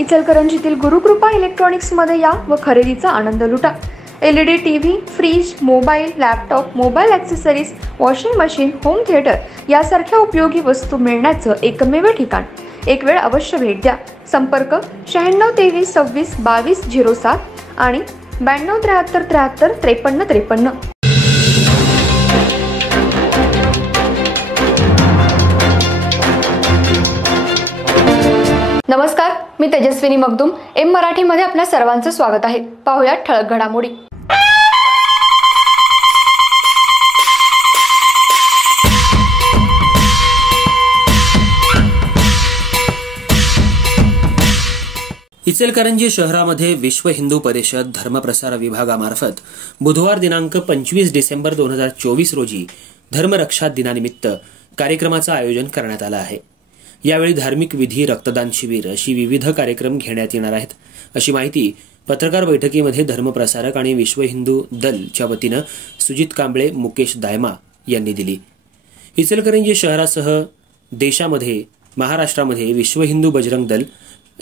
इचलकरंजीतील गुरुकृपा इलेक्ट्रॉनिक्समध्ये या व खरेदीचा आनंद लुटा। LED TV, fridge, mobile, laptop, mobile accessories, washing machine, home theatre यासारख्या उपयोगी वस्तू मिळण्याचं एकमेव ठिकाण। एक वेळ अवश्य भेट द्या। संपर्क 96 23 26 22 07 आणि 92 73 73 53 53। नमस्कार, मी तेजस्विनी मगदूम। एम मराठीमध्ये आपल्या सर्वांचं स्वागत आहे। पाहूया ठळक घडामोडी। इचलकरंजी शहरामध्ये विश्व हिंदू परिषद धर्मप्रसार विभागामार्फत बुधवार दिनांक 25 डिसेंबर 2024 रोजी धर्मरक्षा दिनानिमित्त कार्यक्रमाचं आयोजन करण्यात आलं आहे। यावेळी धार्मिक विधी, रक्तदान शिबिर अशी विविध कार्यक्रम घेण्यात येणार आहेत, अशी माहिती पत्रकार बैठकीमध्ये धर्मप्रसारक आणि विश्व हिंदू दलच्या वतीनं सुजित कांबळे, मुकेश दायमा यांनी दिली। इचलकरंजी शहरासह देशामध्ये, महाराष्ट्रामध्ये विश्व हिंदू बजरंग दल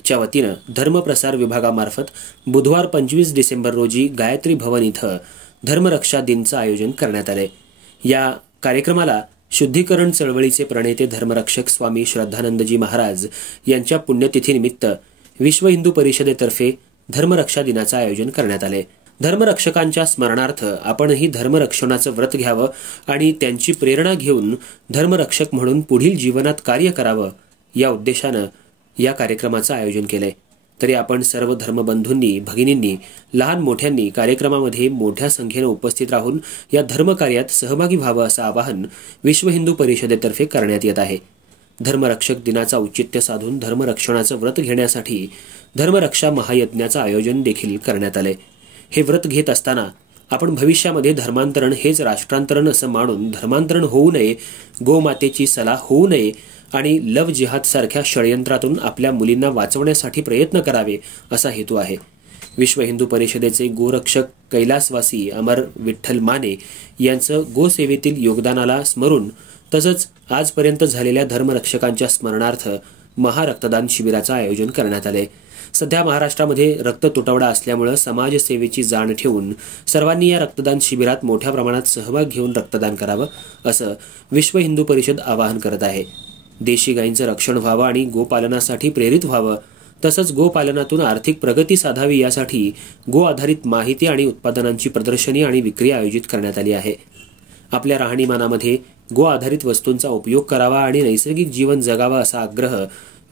च्या वतीनं धर्मप्रसार विभागामार्फत बुधवार 25 डिसेंबर रोजी गायत्री भवन इथं धर्मरक्षा दिनचं आयोजन करण्यात आले। या कार्यक्रमाला शुद्धीकरण चळवळीचे प्रणेते धर्मरक्षक स्वामी श्रद्धानंदजी महाराज यांच्या पुण्यतिथीनिमित्त विश्व हिंदू परिषदेतर्फे धर्मरक्षा दिनाचं आयोजन करण्यात आले। धर्मरक्षकांच्या स्मरणार्थ आपणही धर्मरक्षणाचं व्रत घ्यावं आणि त्यांची प्रेरणा घेऊन धर्मरक्षक म्हणून पुढील जीवनात कार्य करावं या उद्देशानं या कार्यक्रमाचं आयोजन केलंय। तरी आपण सर्व धर्मबंधूंनी, भगिनींनी, लहान मोठ्यांनी कार्यक्रमामध्ये मोठ्या संख्येने उपस्थित राहून या धर्मकार्यात सहभागी व्हावं असं आवाहन विश्व हिंदू परिषदेतर्फे करण्यात येत आहे। धर्मरक्षक दिनाचं औचित्य साधून धर्मरक्षणाचं व्रत घेण्यासाठी धर्मरक्षा महायज्ञाचं आयोजन देखील करण्यात आलंय। हे व्रत घेत असताना आपण भविष्यामध्ये धर्मांतरण हेच राष्ट्रांतरण असं मानून धर्मांतरण होऊ नये, गोमातेची सलाह होऊ नये आणि लव जिहाद सारख्या षडयंत्रातून आपल्या मुलींना वाचवण्यासाठी प्रयत्न करावे असा हेतू आहे। विश्व हिंदू परिषदेचे गोरक्षक कैलासवासी अमर विठ्ठल माने यांचं गोसेवेतील योगदानाला स्मरून तसंच आजपर्यंत झालेल्या धर्मरक्षकांच्या स्मरणार्थ महारक्तदान शिबिराचं आयोजन करण्यात आले। सध्या महाराष्ट्रामध्ये रक्त तुटवडा असल्यामुळे समाजसेवेची जाण ठेवून सर्वांनी या रक्तदान शिबिरात मोठ्या प्रमाणात सहभाग घेऊन रक्तदान करावं असं विश्व हिंदू परिषद आवाहन करत आहे। देशी गायींचं रक्षण व्हावं आणि गोपालनासाठी प्रेरित व्हावं, तसंच गोपालनातून आर्थिक प्रगती साधावी यासाठी गो आधारित माहिती आणि उत्पादनांची प्रदर्शनी आणि विक्री आयोजित करण्यात आली आहे। आपल्या राहणीमानामध्ये गो आधारित वस्तूंचा उपयोग करावा आणि नैसर्गिक जीवन जगावं असा आग्रह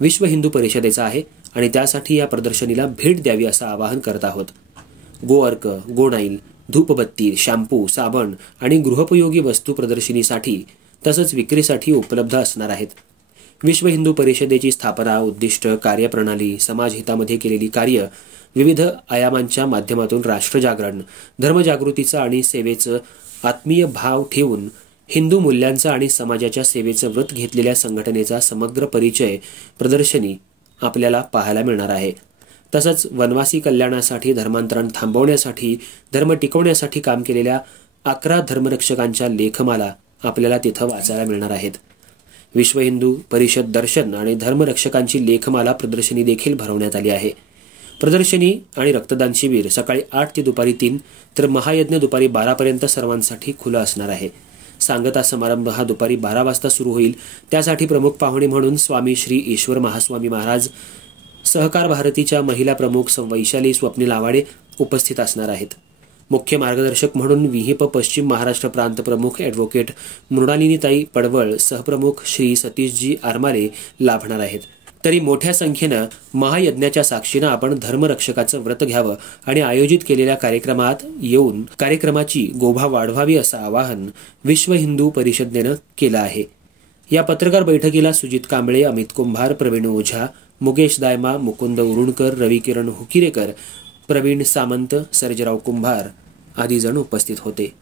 विश्व हिंदू परिषदेचा आहे आणि त्यासाठी या प्रदर्शनीला भेट द्यावी असं आवाहन करत आहोत। गो अर्क, गोनाईल, धूपबत्ती, शॅम्पू, साबण आणि गृहोपयोगी वस्तू प्रदर्शनीसाठी तसंच विक्रीसाठी उपलब्ध असणार आहेत। विश्व हिंदू परिषदेची स्थापना, उद्दिष्ट, कार्यप्रणाली, समाजहितामध्ये केलेली कार्य, विविध आयामांच्या माध्यमातून राष्ट्रजागरण, धर्मजागृतीचं आणि सेवेचं आत्मीय भाव ठेवून हिंदू मूल्यांचं आणि समाजाच्या सेवेचं व्रत घेतलेल्या संघटनेचा समग्र परिचय प्रदर्शनी आपल्याला पाहायला मिळणार आहे। तसंच वनवासी कल्याणासाठी, धर्मांतरण थांबवण्यासाठी, धर्म टिकवण्यासाठी काम केलेल्या 11 धर्मरक्षकांच्या लेखमाला आपल्याला तिथं वाचायला मिळणार आहेत। विश्व हिंदू परिषद दर्शन आणि धर्मरक्षकांची लेखमाला प्रदर्शनी देखील भरवण्यात आली आहे। प्रदर्शनी आणि रक्तदान शिबिर सकाळी 8 ते दुपारी 3 तर महायज्ञ दुपारी 12 पर्यंत सर्वांसाठी खुलं असणार आहे। सांगता समारंभ हा दुपारी 12 वाजता सुरू होईल। त्यासाठी प्रमुख पाहुणे म्हणून स्वामी श्री ईश्वर महास्वामी महाराज, सहकार भारतीच्या महिला प्रमुख वैशाली स्वप्नील आवाडे उपस्थित असणार आहेत। मुख्य मार्गदर्शक म्हणून विहिप पश्चिम महाराष्ट्र प्रांत प्रमुख ॲडव्होकेट मृणालिनीताई पडवळ, सहप्रमुख श्री सतीशजी आरमारे लाभणार आहेत। तरी मोठ्या संख्येनं महायज्ञाच्या साक्षीनं आपण धर्मरक्षकाचं व्रत घ्यावं आणि आयोजित केलेल्या कार्यक्रमात येऊन कार्यक्रमाची गोभा वाढवावी असं आवाहन विश्व हिंदू परिषदेनं केलं आहे। या पत्रकार बैठकीला सुजित कांबळे, अमित कुंभार, प्रवीण ओझा, मुकेश दायमा, मुकुंद उरुणकर, रविकिरण हुकिरेकर, प्रवीण सामंत, सर्जेराव कुंभार आदी जण उपस्थित होते।